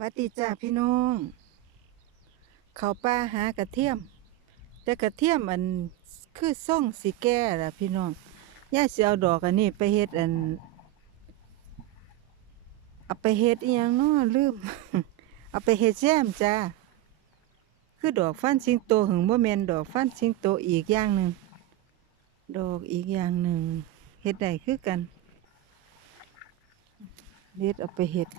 วัดดีจ้าพี่น้อง เขาป่าหากระเทียม แต่กระเทียมอันคือส่งสีแก่ล่ะพี่น้องย่าสิเอาดอกอันนี้ไปเฮ็ดอันเอาไปเฮ็ดอีหยังเนาะลืม เอาไปเฮ็ดแจมจ้า คือดอกฟันสิงโตหึงบ่แม่นดอกฟันสิงโตอีกอย่างหนึ่งดอกอีกอย่างหนึ่งเฮ็ดได้คือกันเฮ็ดเอาไปเฮ็ด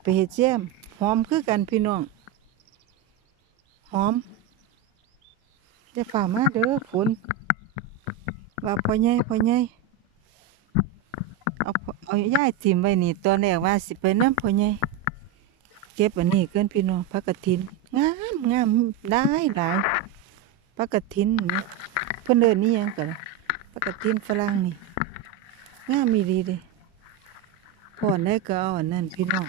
ไปเฮ็ดแจ่มหอมคือกันพี่น้อง หอมจะฝ่ามาเด้อฝนว่าพอใหญ่พอใหญ่เอาเอาย่ายถิ่มไว้นี่ตอนแรกว่าสิไปน้ำพอใหญ่เก็บอันนี้เกินพี่น้องพักกระถินงามงามได้หลายพักกระถินเพิ่นเดินนี่ยังกันพักกระถินฝรั่งนี่งามมีดีเด้พ่อได้ก็เอาอันนั้นพี่น้อง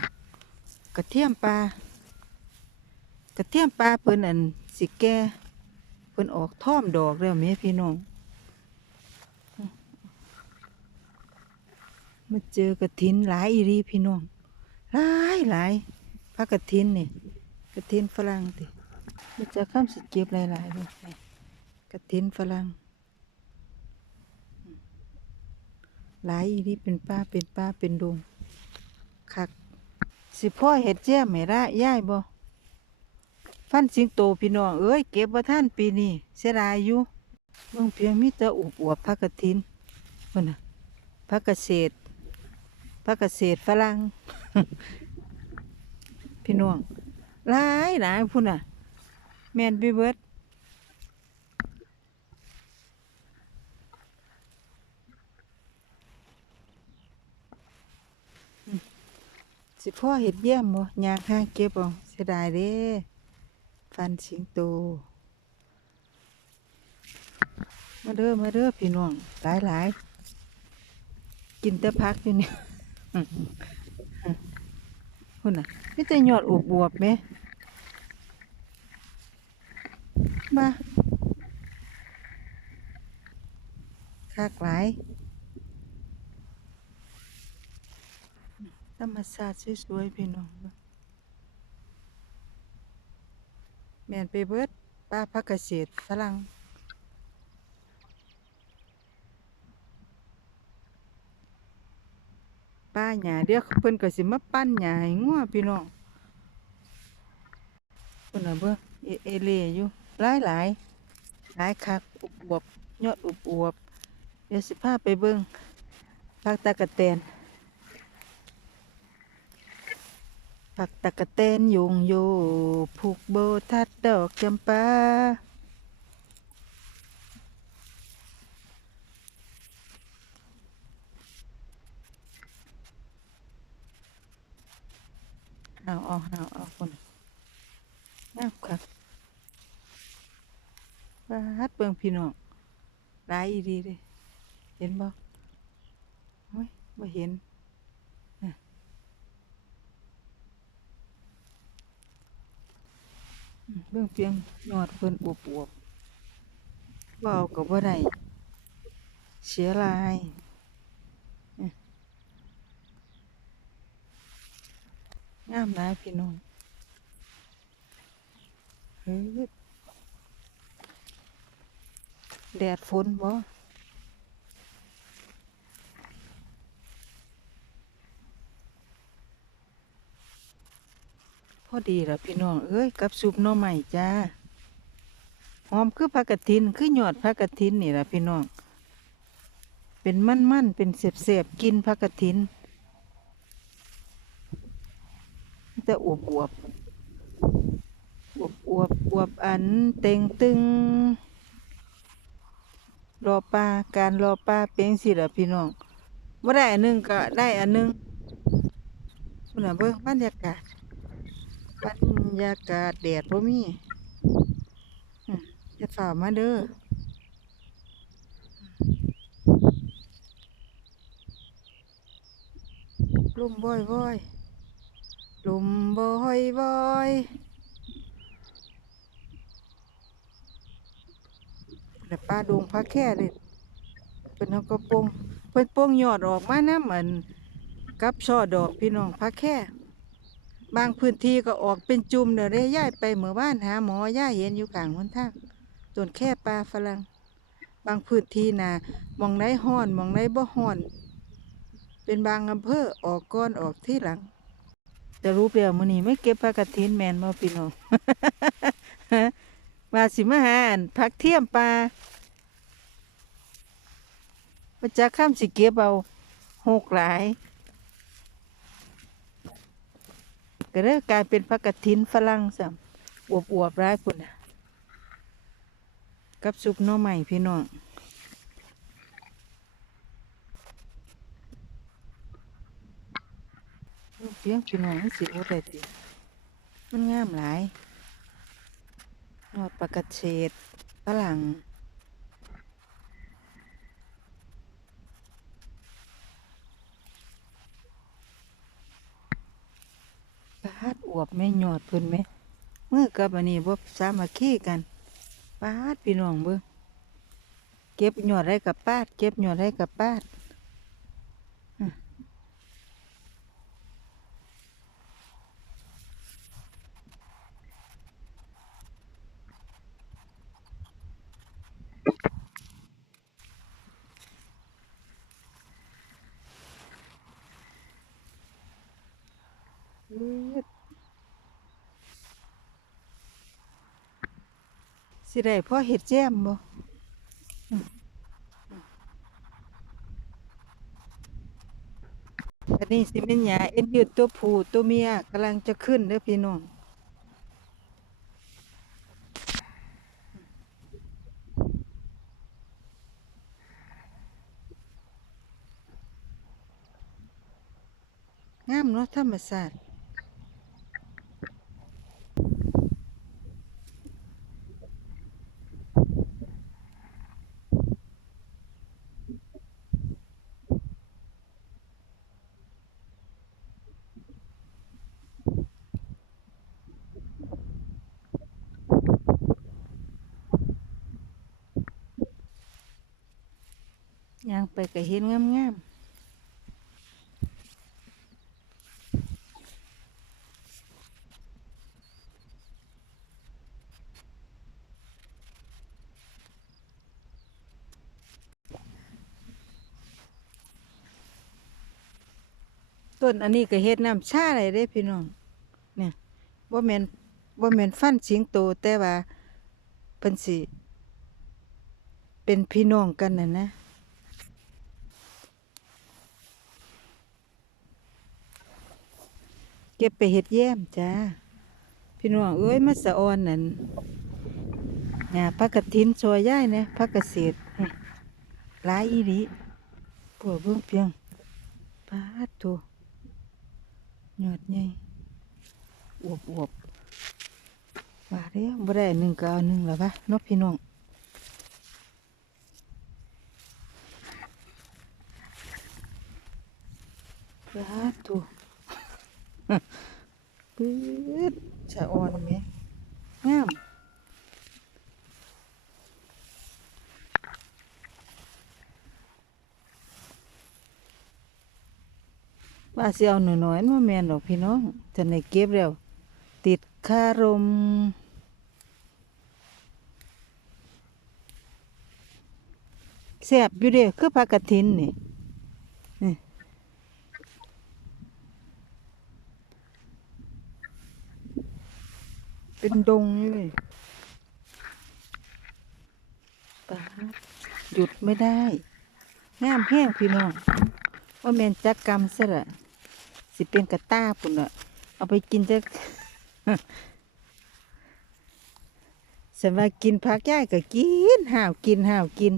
กระเทียมปลากระเทียมปลาเพิ่นอันสิแก่เพิ่นออกท่อมดอกแล้วแม่พี่น้องมาเจอกระถินหลายอีรีพี่น้องหลายหลายพักกระถินนี่กระถินฝรั่งติมันจะข้ามสิเก็บหลายๆเลยกระถินฝรั่งหลายอีรีเป็นป้าเป็นป้าเป็นดงคัก สิพ่อเห็ดแจ่มไม่ได้ย่ายบ่ฟันสิงโตพี่น้องเอ้ยเก็บว่าท่านปีนี้เสียดายอยู่เบิ่งเพียงมีแต่อุบอวบพักกทินพนน่ะพักเกษตรพักเกษตรฝรั่งพี่น้องหลายหลายพุ่นน่ะ แมนพี่เบิด สิพ่อเห็ดแย้มบ่ยางห้างเก็บเอาเสียดายเด้ฟันสิงโต มาเด้อมาเด้อพี่น้องหลายหลายกินแต่พักอยู่นี่พุ่นน่ะนี่แต่ยอดอวบอวบไหมบ้าคากหลาย ธรรมชาติสวยๆพี่น้องแม่นไปเบิดป้าพักเกษตรฝรั่งป้าหญ้าเดี๋ยวเพิ่นก็สิมาปั้นหญ้าให้งัวพี่น้องเพิ่นน่ะเบิ่งเอเอเลอยู่หลายหลายหลายคักอุบอวบยอดอุบอวบเดี๋ยวสิพาไปเบิ่งผักตะกะแตน ผักตะกะแตนยงโยผูกโบทัดดอกจำปาเอาเอาเอาเอาคนงามคักว่าฮัดเบิ่งพี่น้องหลายอีดีเลยเห็นบ่โอ้ยบ่เห็นน่ะอืม เบิ่งเพียงยอดเพิ่นอวบอวบเบากับว่าได้เสียลายงามนะพี่น้องเฮ้ยแดดฝนบ่ อดีแล้วพี่น้องเอ้ยกับซุปน่อใหม่จ้าหอมคือผักกะทินคือหยอดผักกะทินนี่แหละพี่น้อง เป็นมันๆเป็นเสียบๆกินผักกะทินแต่อวบอวบอวบอวบอวบอันเต็งตึง รอปลาการรอปลาเป็นสิละพี่น้องว่าได้อันหนึงก็ได้อันหนึงพุ่นน่ะเบิ่งบรรยากาศ บรรยากาศแดดบ่มีจะฝ่ามาเด้อลมบ่อยบ่อยลมบ่อยบ่อยแต่ป้าดงพระแค่เลยเพิ่นเอากระโปงเพิ่นปงยอดออกมานะเหมือนกับช่อดอกพี่น้องพระแค่ บางพื้นที่ก็ออกเป็นจุ่มเด้อเด้ย้ายไปเหมือบ้านหาหมอย่าเห็นอยู่กลางหนทางต้นแค่ปลาฝรั่งบางพื้นที่น่ะมองไหนฮ้อนมองไหนบ่ฮ้อน เป็นบางอำเภอออกก่อนออกที่หลังจะรู้เปล่ามื้อนี้ไม่เก็บผักกระถินแมนบ่พี่น้องวาสิมาหาอันผักเทียมปลาว่าจะข้ามสิเก็บเอาหกหลาย ก็เลยกลายเป็นผักกระถินฝรั่งซ้ำอวบอวบร้ายพุ่นะกับซุปน่อใหม่พี่น้องเพียงพี่น้องสิอดได้ติมันงามหลายยอดปลากระเฉดฝรั่งาดอวบแม่หยอดเพิ่นไหมเมื่อกับอันนี้บ่สามัคคีกันปาดพี่น้องเบิ่งเก็บหยอดได้กับปาด เก็บหยอดได้กับปาด สิได้พ่อเห็ดแจ่มบ่อันนี้สิเป็นหญ้าเอ็นยืดตัวผู้ตัวเมียกำลังจะขึ้นเด้อพี่น้องงามเนาะธรรมศาสตร์างไปก็เห็นงามๆต้นอันนี้ก็เฮ็ดน้ำชาอะไรเด้พี่น้องเนี่ยบ่แมนบ่แมนฟันสิงโตแต่ว่าเพิ่นสิเป็นพี่น้องกันน่ะนะ ก็บไปเฮ็ดแย้มจ้าพี่น้องเอ้ยมาสะออนนั่นหญ้าผักกฐินซอยย่ายเนะผักเกษตรนี่หลายอีหลีปวดเบิ่งเพียงปาดโตยอดใหญ่อวบอวบๆว่าเด้อบ่ได้หนึ่งก็เอาหนึ่งแล้ววะนาะพี่น้องสาธุ ปื๊ดชะออนไหมงามว่าสิเอาหน่อยๆมันบ่แม่นดอกพี่น้องจะในเก็บแล้ว ติดคารมแซบอยู่เด้คือผักกะทินนี่ เป็นดงเลยปาหยุดไม่ได้ งามแห้งพี่น้องว่าแมนจักกรรมซะละสิเป็นกระต้าปุ่นอะเอาไปกินจะสำหรับกินผักย่ายก็กินห้าวกินห้าวกิน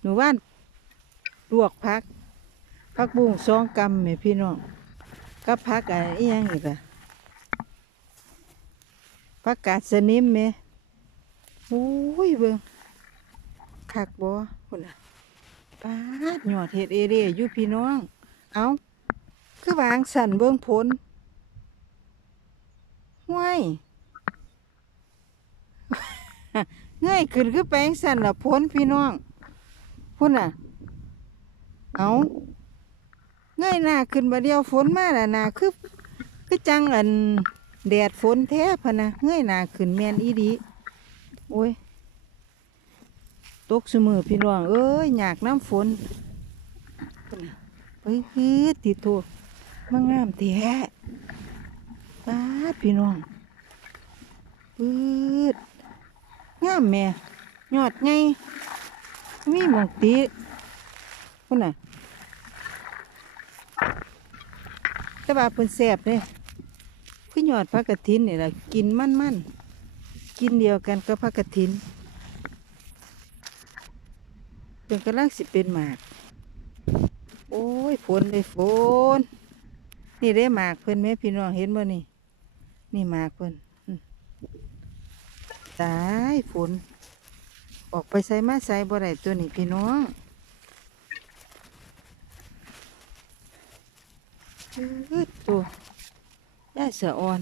หนูว่านลวกผักผักบุ้งสองกำแม่พี่น้องกับผักอะไรอีหยังอีกอะ ผักกาดสนิมแหม่โอ้ยเบิ่งคักบ่พุ่นน่ะปาดยอดเฮ็ดเอเร่อยู่พี่น้อง เอาคือวางสั่นเบิ่งผลห้วยเงยขึ้นคือแปลงสั่นละผลพี่น้องพุ่นน่ะ เอาเงยหน้าขึ้นมาเดียวฝนมาแล้วน่ะคือ คือจังอัน แดดฝนแท้พะนะเงยหน้าขึ้นแมนอีดีโอ้ยตกสมือพี่น้องเอ้ยอยากน้ำฝนพุ่นน่ะไปฮือติดโทมางามแท้ป้าพี่น้องปืดงามแม่ยอดไงมีหมองตีพุ่นน่ะแต่ว่าเพิ่นแซ่บเด้ คือยอดผักกระถินนี่แหละกินมั่นๆกินเดียวกันกับผักกระถินเพิ่นกำลังสิเป็นหมาก โอ้ยฝนเลยฝนนี่ได้หมากเพิ่นไหมพี่น้องเห็นบ่นี่ นี่หมากเพิ่นอืมตายฝน ออกไปใส่มาใส่บ่ได้ตัวนี้พี่น้องอื้อตัว ย่าเสืออ่อน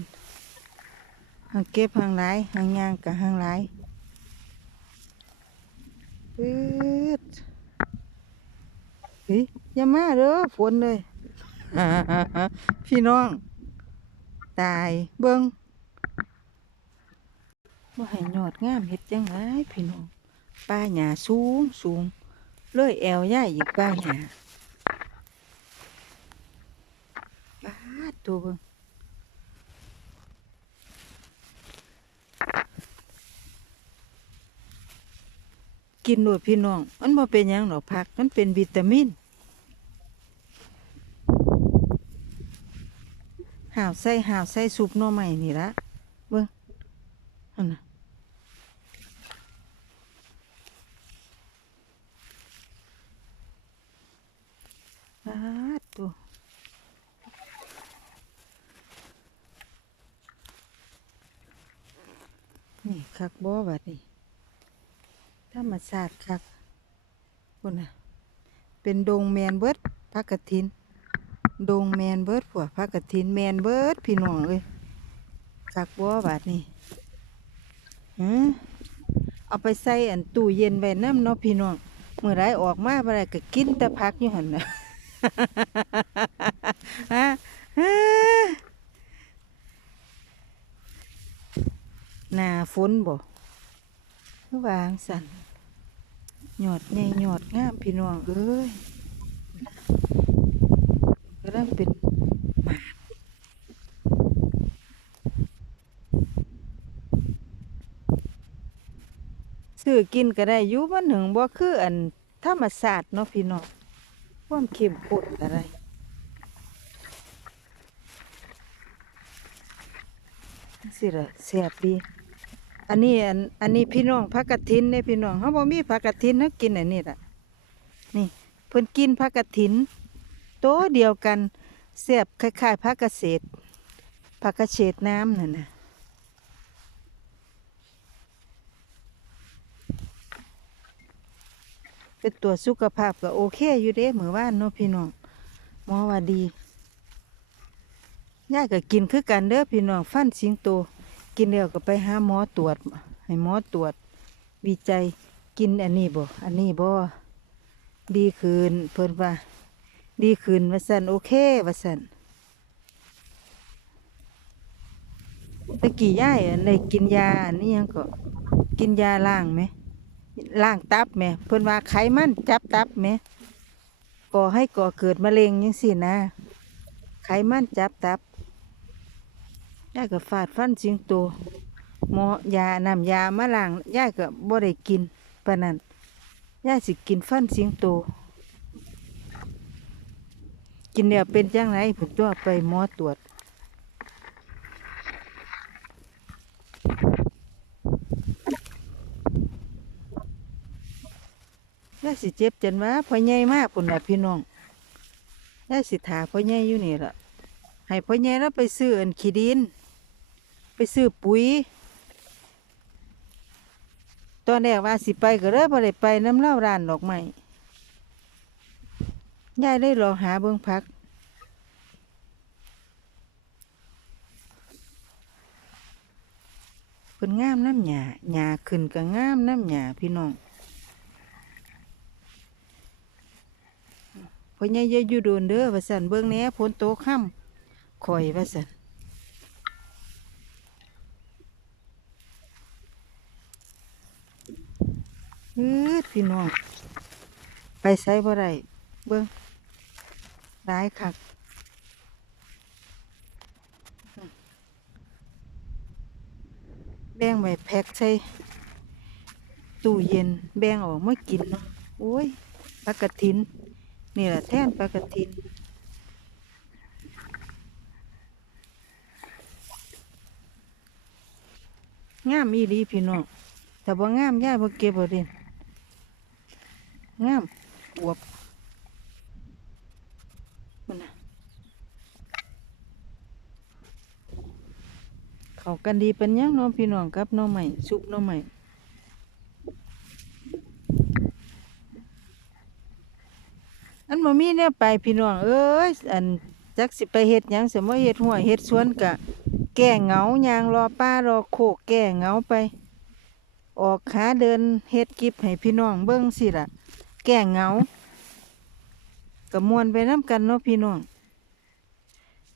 หางเก็บหางหลหางยางกับหางหลปื๊ดเฮ้ยอย่ามาเด้อฝนเลยพี่น้อง ตายเบิงว่าให้ยอดงามเฮ็ดจังไรพี่น้องป้าหญ้าสูงสูงเลื่อยแอวย่ายอีกป้าหญ้าป้าตัวเบิง กินหนูพี่น้อง มันบ่เป็นยังหรอกผัก มันเป็นวิตามินห่าวใส่ห่าวใส่ซุปหน่อใหม่นี่ละเบิ่งอันน่ะปาดตัวนี่คักบ่บัดนี้ ธรรมชาติคักพุ่นน่ะเป็นดงแมนเบิร์ดพักกระถิน ดงแมนเบิร์ดพวพักกระถินแมนเบิร์ดพี่น้องเอ้ยคักบ่บาดนี้หือเอาไปใส่อันตู้เย็นไว้น้ำเนาะพี่น้องเมื่อไรออกมาบ่ได้ก็กินแต่พักอยู่หันนะฮะฮะหน้าฝนบ่คือวางสั่น หยอดใหญ่ยอดงามพี่น้องเอ้ยกำลังเป็นหมากซื้อกินก็ได้ยู่มันหนึ่งบ่คืออันธรรมศาสตร์เนาะพี่น้องความเข้มข้นอะไรสิละแซ่บดี อันนี้อันอันนี้พี่น้องผักกระถินเนี่ยพี่น้องเขาบ่มีผักกระถินเขากินอันนี้ล่ะนี่เพิ่นกินผักกระถินโตวเดียวกันเสียบคล้ายๆผักเกษตรผักกระเฉดน้ำนั่นนะเป็นตัวสุขภาพก็โอเคอยู่เด้เหมือนว่านเนาะพี่น้องหมอว่าดีย่าก็กินคือกันเด้อพี่น้องฟันสิงโต กินแล้วก็ไปหาหมอตรวจ ให้หมอตรวจ วิจัยกินอันนี้บ่อันนี้บ่ดีคืนเพิ่นว่า ดีขึ้นว่าสันโอเคว่าสันตะกี้ย่ายอันได้กินยาอันนี้ยังก็กินยาล้างไหมล้างตับไหมเพิ่นว่าไขมันจับตับไหมก่อให้ก่อเกิดมะเร็งยังสินะ ไขมันจับตับ ยายก็ฟาดฟันสิงโตหมอยานำยามาล้างยายก็บ่ได้กินปานนั้นยายสิกินฟันสิงโตกินเนี่ยเป็นจังไรผมตัวไปหมอตรวจยายสิเจ็บจนว่าพ่อใหญ่มากปุ่นน่ะพี่น้องยายสิถาพ่อใหญ่อยู่นี่ละให้พ่อใหญ่แล้วไปซื้ออันขี้ดิน ไปซื้อปุ๋ย ตอนแรกว่าสิไปก็เลยบ่ได้ไปน้ำเล่าร้านดอกไม้ยายเลยรอหาเบิ่งพักเพิ่นงามน้ำหยาหยาขึ้นก็งามน้ำหยาพี่น้องพ่อใหญ่อย่าอยู่โดนเด้อว่าซั่นเบิ่งแหน่ฝนโตค่ำข่อยว่าซั่น อืดพี่น้อง ไปใส่บ่ได้เบิ่งร้ายคักแบ่งไว้แพ็คใส่ตู้เย็น แบ่งออกมากินเนาะโอ้ยปลากระทิน นี่แหละแท่นปลากระทินงามอีหลีพี่น้องแต่บ่งามย่ายบ่เก็บบ่เด่น งามอวบมันนะเขากันดีเป็นยังน้องพี่น้องกับน้องใหม่ซุปน้องใหม่อันบ่มีเนี่ยไปพี่น้องเอ้ยอันจักสิไปเฮ็ดยังสิมาเฮ็ดหัวเฮ็ดสวนกะ แก้เงายางรอป้ารอโคกแก้เงาไป ออกขาเดินเฮ็ดกิบให้พี่น้องเบิ่งสิล่ะ แก้เงาก็มวนไปน้ำกันเนาะพี่น้อง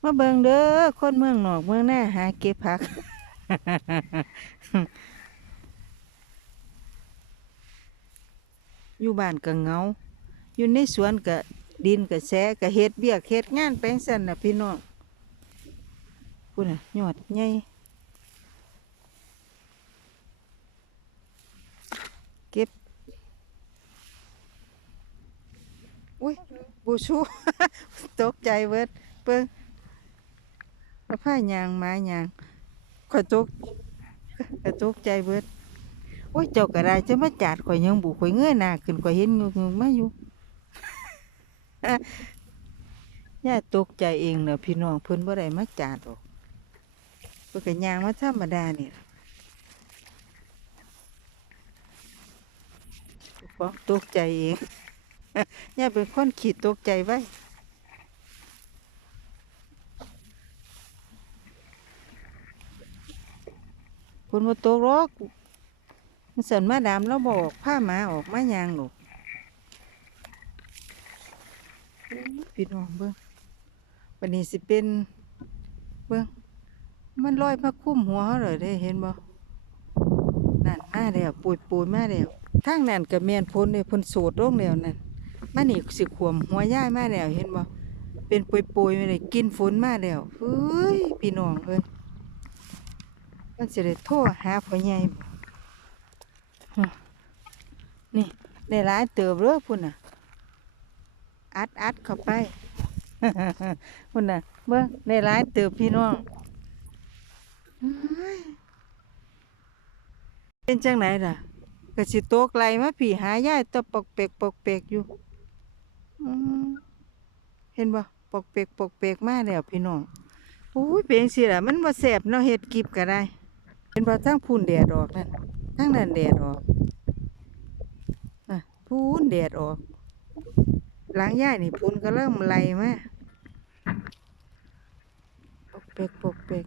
มาเบิงเด้อคนเมืองนอกเมืองหน้าหาเก็บผัก อยู่บ้านก็เงา อยู่ในสวนก็ดินก็แสก็เฮ็ดเบียกเฮ็ดงานแปลงสันน่ะพี่น้องพุ่นน่ะยอดใหญ่เก็บ อุ้ยบูชู ตกใจเบิดเปิ้งกระพ้ายางไม้ยางขอยตกกระตกใจเบิดโอ้ยเจ้ากระไรจะมาจัดข่อยยังบุข่อยเงยหน้าขึ้นข่อยเห็นงงๆมาอยู่ ย่าตกใจเองเนอะพี่น้องเพิ่นบ่ได้มาจัดหรอกเพิ่นก็ยางมาธรรมดานี่ฟ้องตกใจเอง ย่าเป็นคนขีดตกใจไว้คนมาตกรอกมันสันมาดามแล้วบอกผ้าหมาออกมายางหรอกพี่น้องเบิ้งวันนี้สิเป็นเบิ้งมันลอยมาคุ้มหัวเขาเลยได้เห็นบ่นั่นมาแล้วปุยปุยมาแล้วทางนั้นกับแมนพ้นเลยพ้นโสดลงแล้วนั่น มานี่สิขวมหัวย่ายมาแล้วเห็นบ่เป็นปุยปุยมาเลยกินฝนมาแล้วเฮ้ยพี่น้องเอ้ยมันสิได้โทรหาพ่อใหญ่บ่ฮึนี่ได้หลายเติบเด้อพุ่นน่ะ อัดอัดเข้าไปพุ่นน่ะเบิ่งได้หลายเติบพี่น้องเอ้ยเป็นจังไหนล่ะก็สิโตไกลมาผีหายายตะปอกเปกปอกเปกอยู่ อืมเห็นบ่ปอกเปกปอกเปกมาแล้วพี่น้องอุ้ยเป็นสิล่ะมันบ่แซ่บเนาะเฮ็ดกิบก็ได้ เป็นบ่ทั้งพุ่นแดดออกนั่นทั้งนั้นแดดออกน่ะพุ่นแดดออก หลังย่ายนี่พุ่นก็เริ่มไหลมาปอกเปกปอกเปก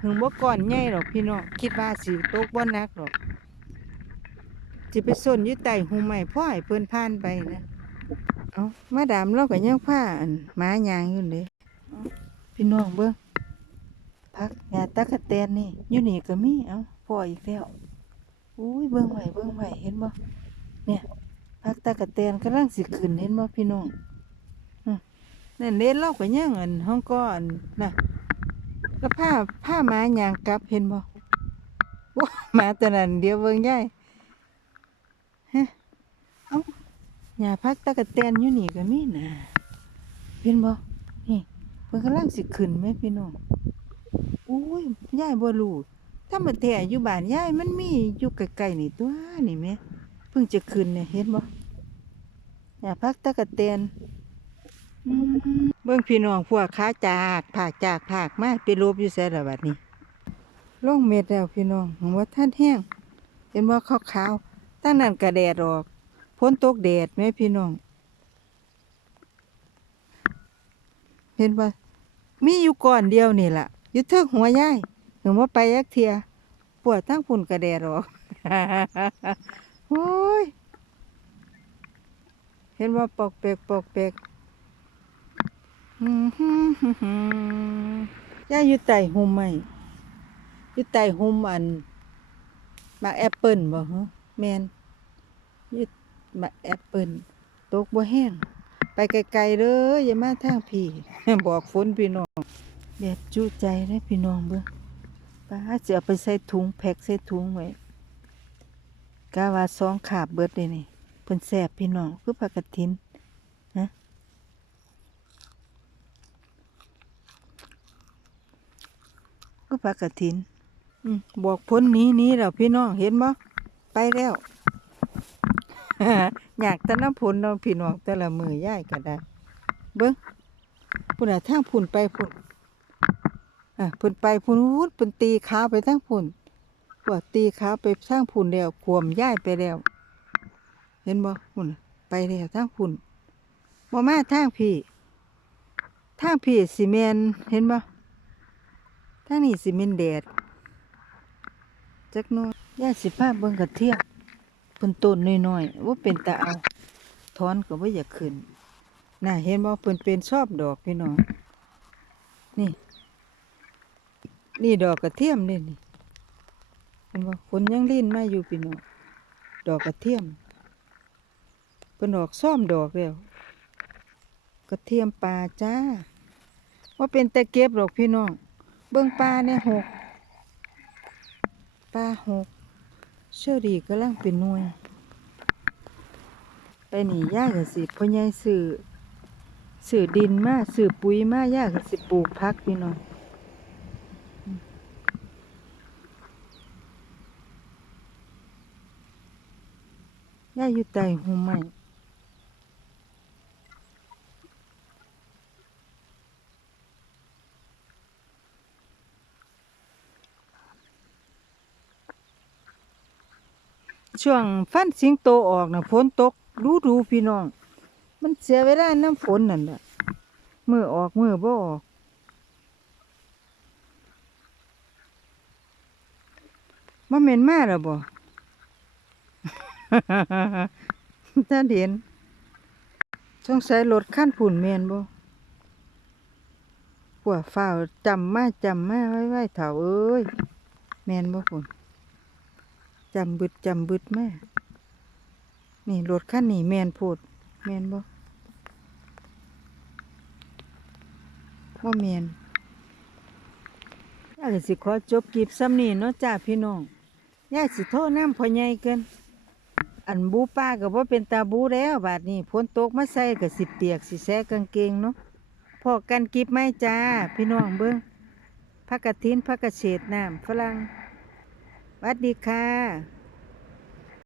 ถึงบ่ก่อนใหญ่หรอกพี่น้องคิดว่าสิตกบ่นักหรอกสิไปส้นอยู่ใต้หูไม้พ่อให้เพิ่นผ่านไปนะ เอามาดามเราก็ยังผ้าหมายางอยู่เด้เอาพี่น้องเบิ่งพักหญ้าตะกะแตนนี่อยู่นี่ก็มีเอาพ่ออีกแล้วอุ้ยเบิ่งไว้เบิ่งไว้เห็นบ่เนี่ยพักตะกะแตนกำลังสิขึ้นเห็นบ่พี่น้องนั่นเล่นเราก็ยังอันห้องก้อนน่ะแล้วผ้าผ้าหมายางกลับเห็นบ่โอ้หมาตัวนั้นเดียวเบิ่งยายฮะเอ้า หญ้าพักตะกะแตนอยู่นี่ก็มีนะเห็นบ่นี่เพิ่นกำลังสิขึ้นแม่พี่น้องโอ้ยยายบ่รู้ถ้ามาแท้อยู่บ้านยายมันมีอยู่ใกล้ๆนี่ตัวนี่แม่เพิ่งจะขึ้นเนี่ยเห็นบ่หญ้าพักตะกะแตนเบิ่งพี่น้องพวกขาจากผากจากผากมาไปลบอยู่ไสล่ะบัดนี้ลงเม็ดแล้วพี่น้องหัวท่านแห้งเห็นว่าขาวๆตั้งนั้นก็แดดออก พ้นตกแดดแม่พี่น้อง เห็นว่ามีอยู่ก่อนเดียวนี่แหละยู่เทิงหัวย่ายถึงว่าไปยักเทีย ปวดทั้งพุ่นกระแดดออกโอ้ย เห็นว่าปอกเปกปอกเปกอืมฮึ่มฮึ่มฮึ่มย่าอยู่ใต้หุ่มไหมอยู่ใต้หุ่มอันมากแอปเปิลบ่ฮะแมนยึด มาแอปเปิลตกบ่แห้ง ไปไกลๆเด้อย่ามาทางพี่บอกฝนพี่น้อง แบบจุใจเลยพี่น้องเบิ่งป้าจะเอาไปใส่ถุงแพ็คใส่ถุงไว้กาว่าสองขาบเบิดเลยนี่เพิ่นแซ่บพี่น้องคือผักกระถินฮะคือผักกระถินบอกพ้นนี้นี้แล้วพี่น้องเห็นบ่ไปแล้ว อยากต่น้ำผลเนาะพี่น้องแต่ละมือย่ายก็ได้ เบิ้งพุ่นน่ะทางพุ่นไปพุ่นอะพุ่นไปพุ่นวูดพุ่นตีขาไปทางพุ่นพวกตีขาไปทางพุ่นแล้วขวมย่ายไปแล้ว เห็นบ่พุ่นไปแล้วทางพุ่นบ่มาทางพี่ทางพี่สิเมนเห็นบ่ทางนี้สิเมนแดดจักหน้อยย่าสิพาเบิ่งกระเทียม พิ่นต้นน้อยๆว่าเป็นตาเอาถอนก็บ่อยากขึ้นน่ะเห็นบ่เพิ่นเป็นชอบดอกพี่น้องนี่ นี่ดอกกระเทียมนี่นี่เห็นบ่ฝนยังลิ้นมาอยู่พี่น้องดอกกระเทียมเพิ่นออกซ่อมดอกแล้วกระเทียมป่าจ้าว่าเป็นตะเก็บดอกพี่น้องเบิ่งปลาเนี่ยหกปลาหก เชื่อดีกำลังเป็นน่วย ไปหนียากสิพ่อใหญ่สื่อสื่อดินมาสื่อปุ๋ยมายากสิปลูกพักพี่น้องย่าอยู่ใต้หุ่มไม่ ช่วงฟันสิงโตออกนะฝนตกดูดูพี่น้อง มันเสียเวลาน้ำฝนนั่นแหละมือออกมือบ่ออกมาเหม็นมาแล้วบ่ถ้านเห็นสงสัยรถขั้นผุ่นเมนบ่พวกฝ้าวจำมาจำมาไว้ไว้เถ่าเอ้ย แมนบ่ผุ่น จำบึดจำบึดแมานี่รถขั้นนี้แมนโพดแมนบ่ว่าแมนยายสิขอจบกีบซ้ำนี่เนาะจ้าพี่น้องยายสิโทษน้ำพอใหญ่เกินอันบูป้าก็บ่าเป็นตาบูแล้วบาดนี้ฝนตกมาใส่ก็สิเปียกสิแซกางเกงเนาะพอกันกิบไหมจ้า พี่น้องเบิ่งผักกระถินผักกระเฉดน้ำฝรั่ง วัสดีค่ะ